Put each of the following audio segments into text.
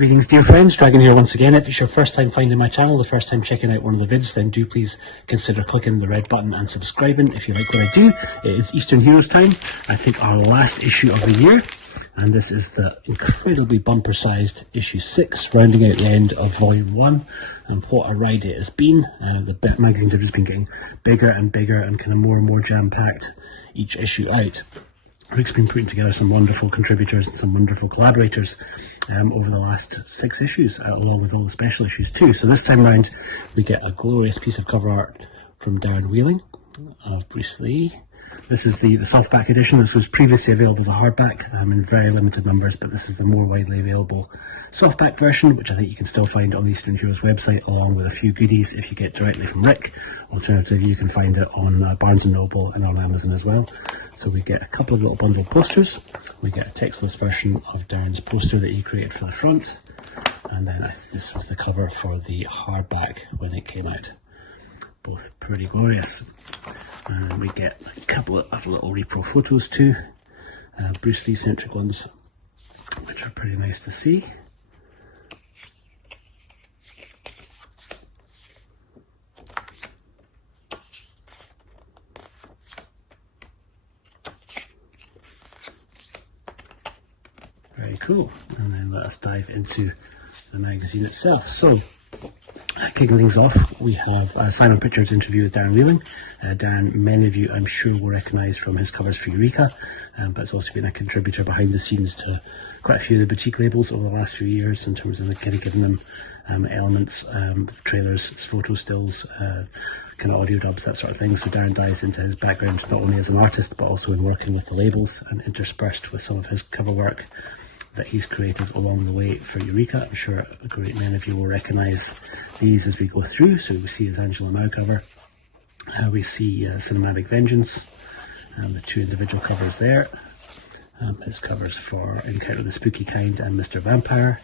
Greetings dear friends, Dragon here once again. If it's your first time finding my channel, the first time checking out one of the vids, then do please consider clicking the red button and subscribing if you like what I do. It is Eastern Heroes time, I think our last issue of the year, and this is the incredibly bumper sized issue 6, rounding out the end of volume 1, and what a ride it has been. The magazines have just been getting bigger and bigger and kind of more jam-packed each issue out. Rick's been putting together some wonderful contributors and some wonderful collaborators over the last 6 issues, along with all the special issues too. So this time round we get a glorious piece of cover art from Darren Wheeling of Bruce Lee. This is the softback edition. This was previously available as a hardback in very limited numbers, but this is the more widely available softback version, which I think you can still find on the Eastern Heroes website, along with a few goodies if you get directly from Rick. Alternatively, you can find it on Barnes & Noble and on Amazon as well. So we get a couple of little bundled posters. We get a textless version of Darren's poster that he created for the front, and then this was the cover for the hardback when it came out. Both pretty glorious. We get a couple of little repro photos too, Bruce Lee centric ones, which are pretty nice to see. Very cool. And then let us dive into the magazine itself. So, kicking things off, we have Simon Pritchard's interview with Darren Wheeling. Darren, many of you I'm sure will recognise from his covers for Eureka, but it's also been a contributor behind the scenes to quite a few of the boutique labels over the last few years, in terms of kind of giving them elements, trailers, photo stills, kind of audio dubs, that sort of thing. So Darren dives into his background not only as an artist but also in working with the labels, and interspersed with some of his cover work that he's created along the way for Eureka. I'm sure a great many of you will recognise these as we go through. So we see his Angela Mao cover, we see Cinematic Vengeance, the 2 individual covers there, his covers for Encounter the Spooky Kind and Mr. Vampire,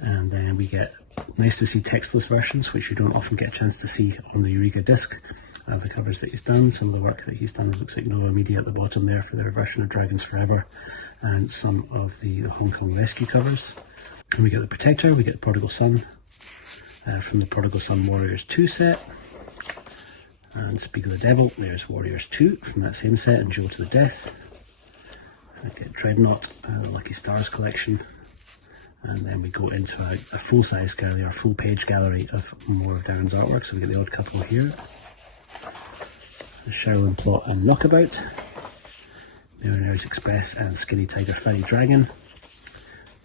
and then we get nice to see textless versions, which you don't often get a chance to see on the Eureka disc. The covers that he's done, some of the work that he's done. It looks like Nova Media at the bottom there for their version of Dragons Forever, and some of the Hong Kong Rescue covers. And we get the Protector, we get the Prodigal Son from the Prodigal Son Warriors 2 set, and Speak of the Devil, there's Warriors 2 from that same set, and Duel to the Death. We get Dreadnought, the Lucky Stars collection, and then we go into a full-size gallery, or full-page gallery of more of Darren's artwork. So we get the Odd Couple here, the Shaolin Plot and Knockabout, Millionaire's Express and Skinny Tiger Fatty Dragon,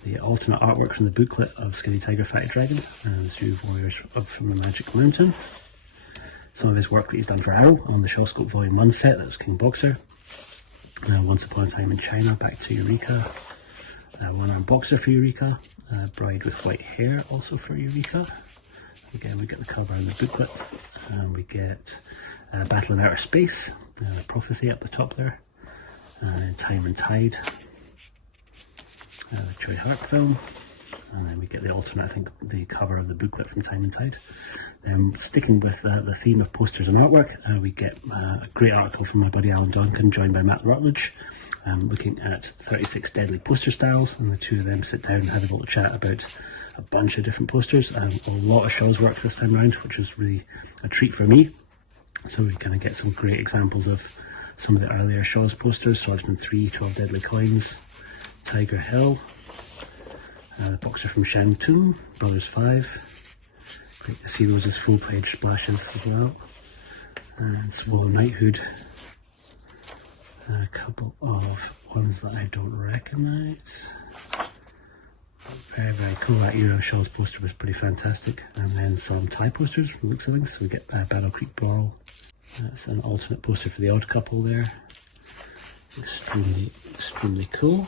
the alternate artwork from the booklet of Skinny Tiger Fatty Dragon, and Zoo Warriors up from the Magic Mountain. Some of his work that he's done for Arrow on the Shawscope Volume 1 set, that was King Boxer. Once Upon a Time in China, back to Eureka. One Arm Boxer for Eureka. Bride with White Hair, also for Eureka. Again, we get the cover and the booklet, and we get Battle in Outer Space, Prophecy up the top there, Time and Tide, the Choi Hart film, and then we get the alternate, I think, the cover of the booklet from Time and Tide. Sticking with the theme of posters and artwork, we get a great article from my buddy Alan Duncan, joined by Matt Rutledge, looking at 36 deadly poster styles, and the 2 of them sit down and have a little chat about a bunch of different posters. A lot of Shaw's work this time around, which was really a treat for me. So we kind of get some great examples of some of the earlier Shaw's posters: Swordsman 3, 12 Deadly Coins, Tiger Hill, the Boxer from Shantung, Brothers 5. Great to see those as full-page splashes as well. And Swallow Knighthood. A couple of ones that I don't recognise. Very cool. That era of Shaw's poster was pretty fantastic. And then some Thai posters from the looks of things. So we get Battle Creek Brawl. That's an alternate poster for the Odd Couple there. Extremely cool.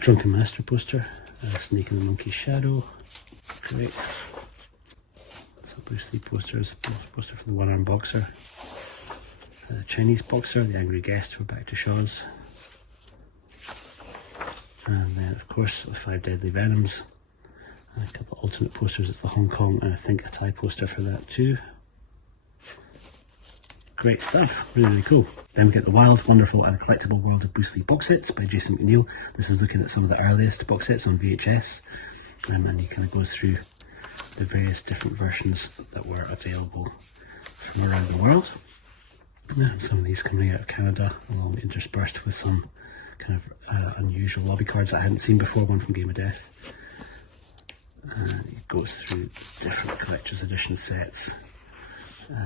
Drunken Master poster. Snake in the Monkey's Shadow. Great. So Bruce Lee posters. Poster for the One Arm Boxer. The Chinese Boxer, the Angry Guest, we're back to Shaw's. And then, of course, the 5 Deadly Venoms. And a couple of alternate posters. It's the Hong Kong, and I think a Thai poster for that too. great stuff, really, really cool. Then we get the Wild, Wonderful and Collectible World of Bruce Lee box sets by Jason McNeil. This is looking at some of the earliest box sets on VHS, and he kind of goes through the various different versions that were available from around the world. Some of these coming out of Canada, along interspersed with some kind of unusual lobby cards that I hadn't seen before, one from Game of Death. It goes through different collector's edition sets.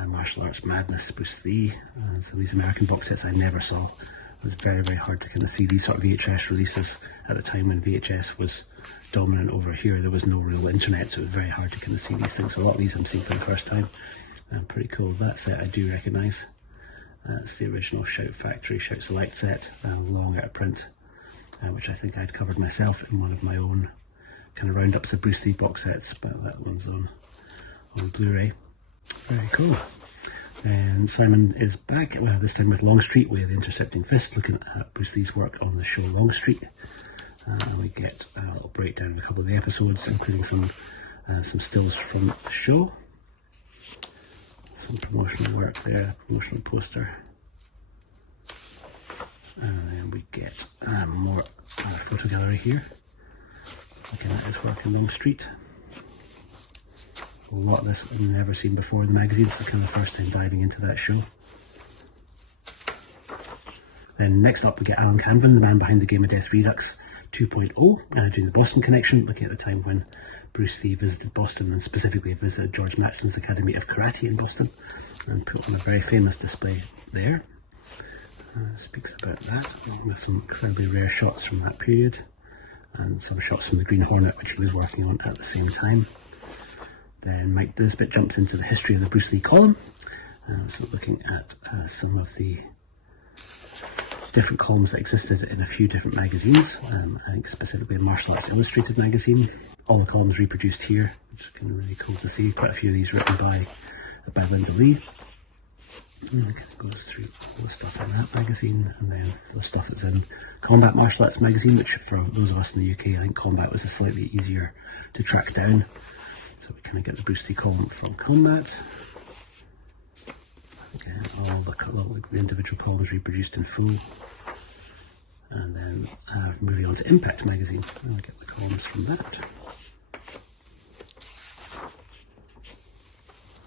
Martial Arts Madness, Bruce Lee. So these American box sets I never saw. It was very, very hard to kind of see these sort of VHS releases at a time when VHS was dominant over here. There was no real internet, so it was very hard to kind of see these things. So a lot of these I'm seeing for the first time. Pretty cool. That set I do recognise. It's the original Shout Factory, Shout Select set, long out of print, which I think I'd covered myself in one of my own kind of roundups of Bruce Lee box sets, but that one's on Blu-ray. Very cool. And Simon is back, this time with Longstreet with Intercepting Fist, looking at Bruce Lee's work on the show Longstreet. And we get a little breakdown of a couple of the episodes, including some stills from the show. Some promotional work there, promotional poster. And then we get more photo gallery here, looking at his work in Longstreet. A lot of this I've never seen before in the magazines, so kind of the first time diving into that show. Then next up we get Alan Canvan, the man behind the Game of Death Redux 2.0, doing the Boston connection, looking at the time when Bruce Lee visited Boston and specifically visited George Matchling's Academy of Karate in Boston and put on a very famous display there. Speaks about that, with some incredibly rare shots from that period and some shots from the Green Hornet, which he was working on at the same time. Then Mike Nisbet jumps into the history of the Bruce Lee column, so looking at some of the different columns that existed in a few different magazines. I think specifically a Martial Arts Illustrated magazine. All the columns reproduced here, which is kind of really cool to see. Quite a few of these written by Linda Lee. And it goes through all the stuff in that magazine, and then the stuff that's in Combat Martial Arts magazine, which for those of us in the UK, I think Combat was slightly easier to track down. So we kind of get the Bruce Lee column from Combat. Again, all the individual columns reproduced in full. And then moving on to Impact magazine, and we get the columns from that.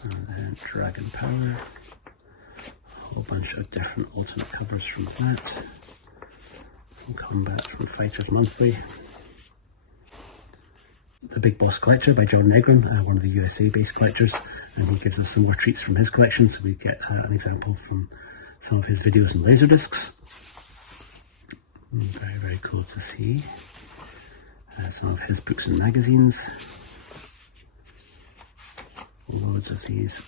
And then Dragon Power, a whole bunch of different alternate covers from that. From Combat, from Fighters Monthly. The Big Boss Collector by John Negron, one of the USA-based collectors, and he gives us some more treats from his collection. So we get an example from some of his videos and laserdiscs. Very, very cool to see. Some of his books and magazines. Loads of these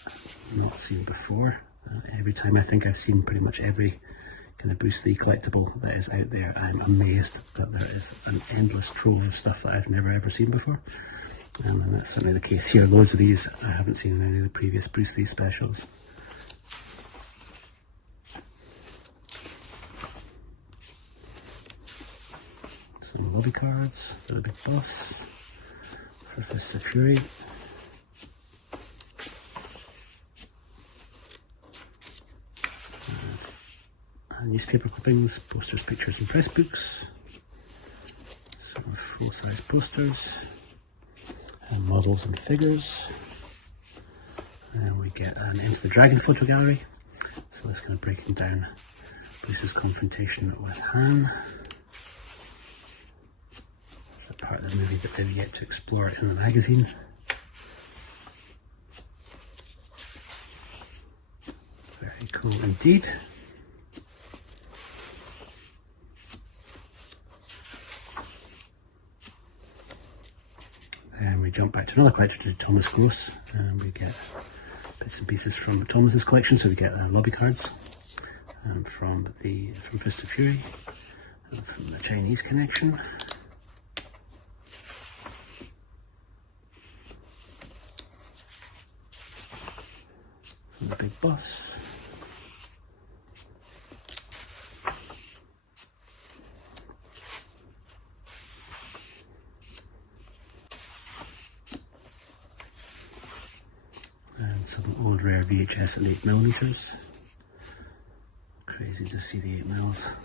not seen before. Every time I think I've seen pretty much every kind of Bruce Lee collectible that is out there, I'm amazed that there is an endless trove of stuff that I've never ever seen before. And that's certainly the case here. Loads of these I haven't seen in any of the previous Bruce Lee specials. Some lobby cards for the Big Boss, for Fists of Fury. Newspaper clippings, posters, pictures and press books, some full-size posters, and models and figures. And we get an Into the Dragon photo gallery, so that's kind of breaking down Bruce's confrontation with Han. The part of the movie that they've yet to explore in the magazine. Very cool indeed. And we jump back to another collector, to Thomas Gross, and we get bits and pieces from Thomas's collection. So we get lobby cards from Fist of Fury, from the Chinese connection. From the Big Boss. And some old rare VHS at 8mm. Crazy to see the 8mm.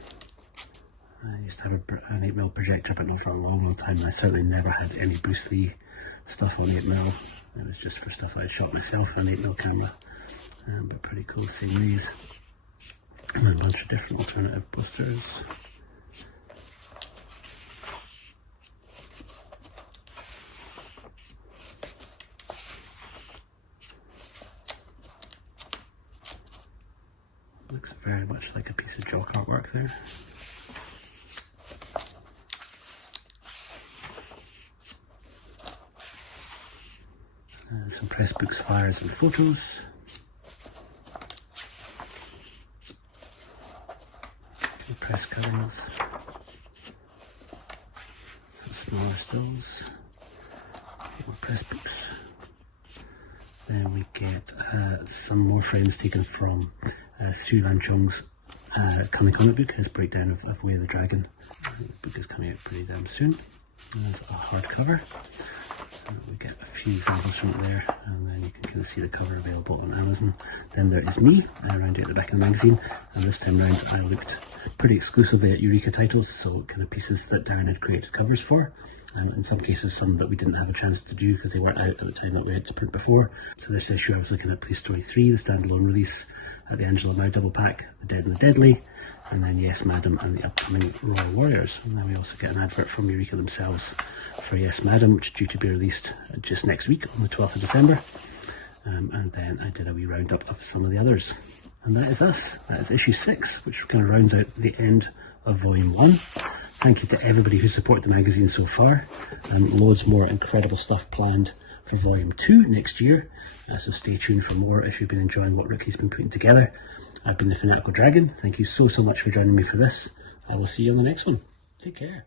I used to have an 8mm projector, but not for a long, long time. I certainly never had any Bruce Lee stuff on 8mm. It was just for stuff I had shot myself on an 8mm camera. But pretty cool seeing these. And a bunch of different alternative posters. Looks very much like a piece of jock artwork there. Some press books, flyers and photos. Some press cuttings. Some smaller stills. More press books. Then we get some more frames taken from Sue Van Chong's coming comic book, his breakdown of Way of the Dragon. The book is coming out pretty damn soon. And there's a hardcover. We get a few examples from it there, and then you can kind of see the cover available on Amazon. Then there is me around here at the back of the magazine, and this time round I looked pretty exclusively at Eureka titles, so kind of pieces that Darren had created covers for. In some cases, some that we didn't have a chance to do because they weren't out at the time that we had to print before. So this issue I was looking at Police Story 3, the standalone release, at the Angela Mao double pack, The Dead and the Deadly, and then Yes Madam and the upcoming Royal Warriors. And then we also get an advert from Eureka themselves for Yes Madam, which is due to be released just next week on the 12th of December. And then I did a wee roundup of some of the others. And that is us. That is issue 6, which kind of rounds out the end of volume 1. Thank you to everybody who supported the magazine so far. Loads more incredible stuff planned for volume 2 next year. So stay tuned for more if you've been enjoying what Ricky's been putting together. I've been the Fanatical Dragon. Thank you so much for joining me for this. I will see you on the next one. Take care.